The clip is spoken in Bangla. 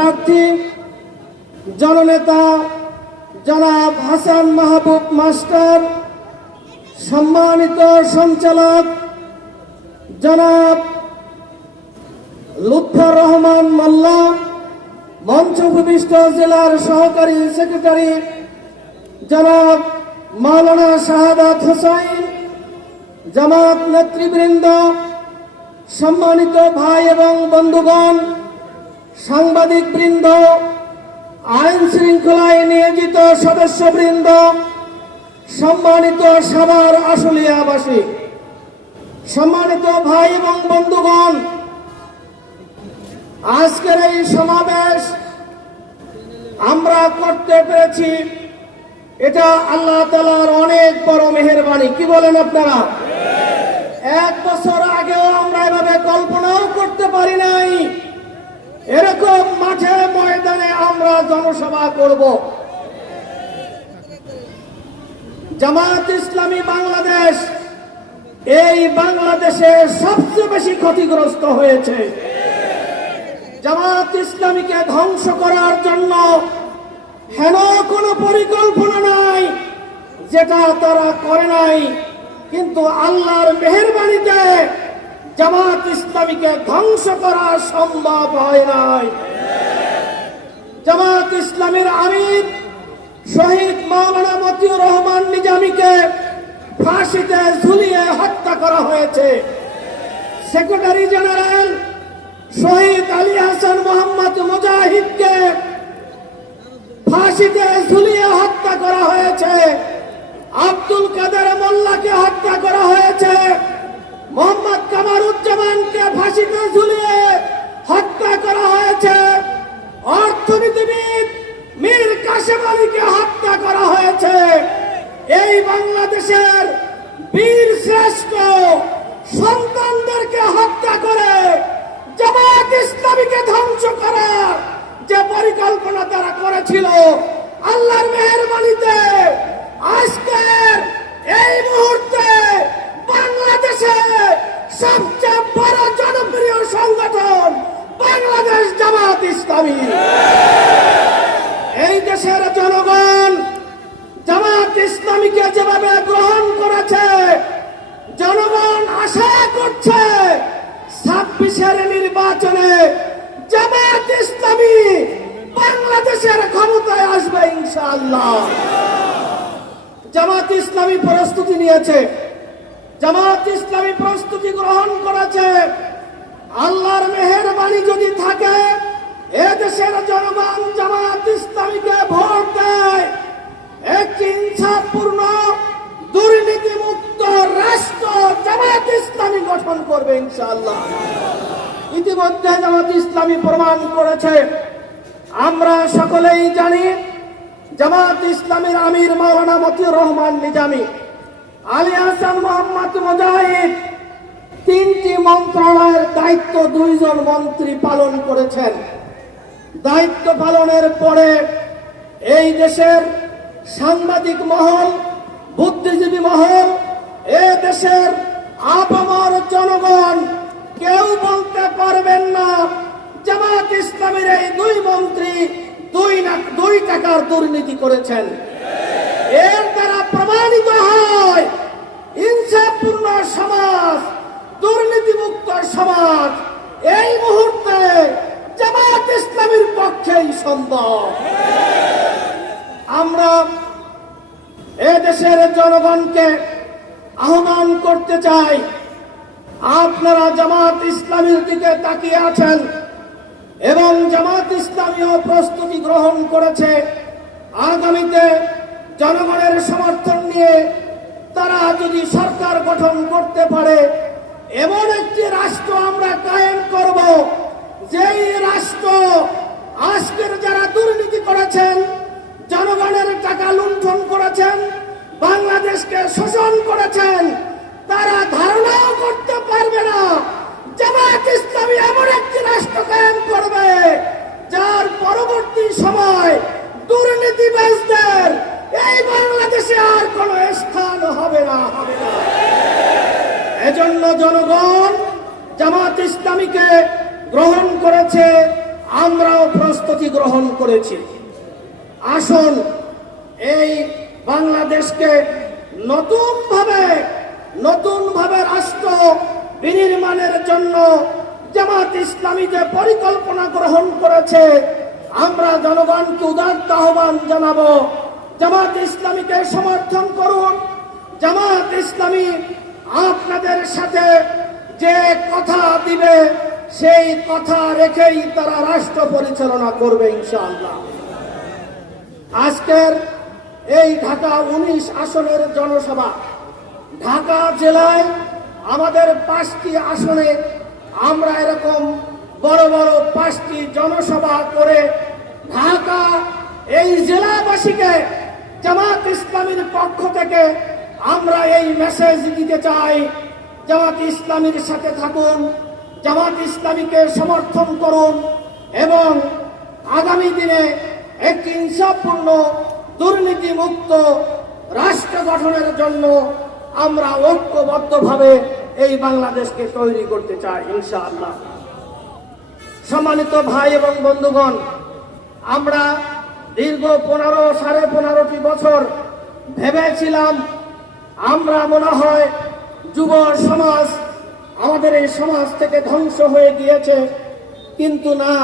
প্রার্থী জননেতা জনাব হাসান মাহবুব মাস্টার, সম্মানিত সঞ্চালক জনাব লুৎফর রহমান মোল্লা মঞ্চ উপবিষ্ট জেলার সহকারী সেক্রেটারি জনাব মাওলানা শাহাদাত হোসাইন, জামাত নেতৃবৃন্দ, সম্মানিত ভাই এবং বন্ধুগণ সাংবাদিক বৃন্দ আইন শৃঙ্খলায় নিয়োজিত সদস্যবৃন্দ, সম্মানিত সবার আসলিয়াবাসী সম্মানিত ভাই এবং বন্ধুগণ, আজকের এই সমাবেশ আমরা করতে পেরেছি। এটা আল্লাহ তালার অনেক বড় মেহরবানি। কি বলেন আপনারা? এক বছর আগেও আমরা এভাবে কল্পনাও করতে পারি নাই। এরকম মাঠে ময়দানে আমরা জনসভা করব। জামাত ইসলামী বাংলাদেশ এই বাংলাদেশে সবচেয়ে বেশি ক্ষতিগ্রস্ত হয়েছে। জামাত ইসলামীকে ধ্বংস করার জন্য হেন কোনো পরিকল্পনা নাই, যেটা তারা করে নাই। কিন্তু আল্লাহর মেহরবানিতে জামাত ইসলামীকে ধ্বংস করা সম্ভব হয় নাই। জামাত ইসলামের আমির শহীদ মাওলানা মতিউর রহমান নিজামীকে ফাঁসিতে ঝুলিয়ে হত্যা করা হয়েছে। সেক্রেটারি জেনারেল শহীদ আলী হাসান মোহাম্মদ মুজাহিদকে ফাঁসিতে ঝুলিয়ে হত্যা করা হয়েছে আব্দুল কাদের মোল্লাকে হত্যা করা হয়েছে মোহাম্মদ কামারুজ্জামানকে ফাঁসিতে ঝুলিয়ে হত্যা করা হয়েছে। অর্থনীতিবিদ মীর কাশেম আলীকে হত্যা করা হয়েছে। এই বাংলাদেশের বীর শ্রেষ্ঠ সন্তানদেরকে হত্যা করে জামাত ইসলামীকে ধ্বংস করার যে পরিকল্পনা তারা করেছিল, আল্লাহর মেহরবানিতে ইসলামী এই দেশের জনগণ জামাত ইসলামীকে যেভাবে গ্রহণ করেছে, জনগণ আশা করছে ছাব্বিশের নির্বাচনে জামাত ইসলামী বাংলাদেশের ক্ষমতায় আসবে ইনশাআল্লাহ। জামাত ইসলামী প্রস্তুতি নিয়েছে। জামাত ইসলামী প্রস্তুতি গ্রহণ করেছে। আল্লাহর মেহরবানি যদি থাকে এ দেশের জনগণ জামাত ইসলামীকে ভোট দেয়। একটি ইনসাফপূর্ণ দুর্নীতি মুক্ত রাষ্ট্র জামাত ইসলামী গঠন করবে ইনশাআল্লাহ। ইতিমধ্যে জামাত ইসলামী প্রমাণ করেছে। আমরা সকলেই জানি জামাত ইসলামের আমির মাওলানা মতিউর রহমান নিজামী, আলী হাসান মোহাম্মদ মুজাহিদ, তিনটি মন্ত্রণালয়ের দায়িত্ব দুইজন মন্ত্রী পালন করেছেন। দায়িত্ব পালনের পরে এই দেশের সাংবাদিক মহল, বুদ্ধিজীবী মহল, এ দেশের আপামর জনগণ কেউ বলতে পারবেন না, জামাত ইসলামের এই দুই মন্ত্রী দুই না, দুই টাকার দুর্নীতি করেছেন। এর দ্বারা প্রমাণিত হয়, ইনসাফপূর্ণ সমাজ, দুর্নীতিমুক্ত সমাজ এই মুহূর্তে জামাত ইসলামের পক্ষেই সম্ভব। আমরা এ দেশের জনগণকে আহ্বান করতে চাই, আপনারা জামাত ইসলামীর দিকে তাকিয়ে আছেন এবং জামাত ইসলামীও প্রস্তুতি গ্রহণ করেছে। আগামীতে জনগণের সমর্থন নিয়ে তারা যদি সরকার গঠন করতে পারে, এমন একটি রাষ্ট্র আমরা কায়েম করব যেই রাষ্ট্র আজকের যারা দুর্নীতি করেছেন, জনগণের টাকা লুণ্ঠন করেছেন, বাংলাদেশকে শোষণ করেছেন, তারা ধারণাও করতে পারবে না। জামাত ইসলামী এমন একটি রাষ্ট্র কায়েম করবে, যার পরবর্তী সময় দুর্নীতিবাজদের এই বাংলাদেশে আর কোনো স্থান হবে না। হবে না এজন্য জনগণ জামাত ইসলামীকে গ্রহণ করেছে, আমরাও প্রস্তুতি গ্রহণ করেছি। আসুন এই বাংলাদেশকে নতুনভাবে নতুনভাবে রাষ্ট্র বিনির্মাণের জন্য জামাত ইসলামী যে পরিকল্পনা গ্রহণ করেছে, আমরা জনগণকে উদার্ত আহ্বান জানাব, জামাত ইসলামীকে সমর্থন করুন। জামাত ইসলামী আপনাদের সাথে যে কথা দিবে, সেই কথা রেখেই তারা রাষ্ট্র পরিচালনা করবে ইনশাআল্লাহ। আজকের এই ঢাকা উনিশ আসনের জনসভা। ঢাকা জেলায় আমাদের পাঁচটি আসনে আমরা এরকম বড় বড় পাঁচটি জনসভা করে ঢাকা এই জেলাবাসীকে, জামাত ইসলামীর পক্ষ থেকে আমরা এই মেসেজ দিতে চাই। জামাত ইসলামীর সাথে থাকুন, জামাত ইসলামীকে সমর্থন করুন এবং আগামী দিনে একটি ইনসাফপূর্ণ দুর্নীতিমুক্ত রাষ্ট্র গঠনের জন্য আমরা ঐক্যবদ্ধভাবে এই বাংলাদেশকে তৈরি করতে চাই, ইনশাআল্লাহ। সম্মানিত ভাই এবং বন্ধুগণ, আমরা দীর্ঘ পনেরো, সাড়ে পনেরোটি বছর ভেবেছিলাম আমরা মনে হয় যুব সমাজ আমাদের এই সমাজ থেকে ধ্বংস হয়ে গিয়েছে, কিন্তু না।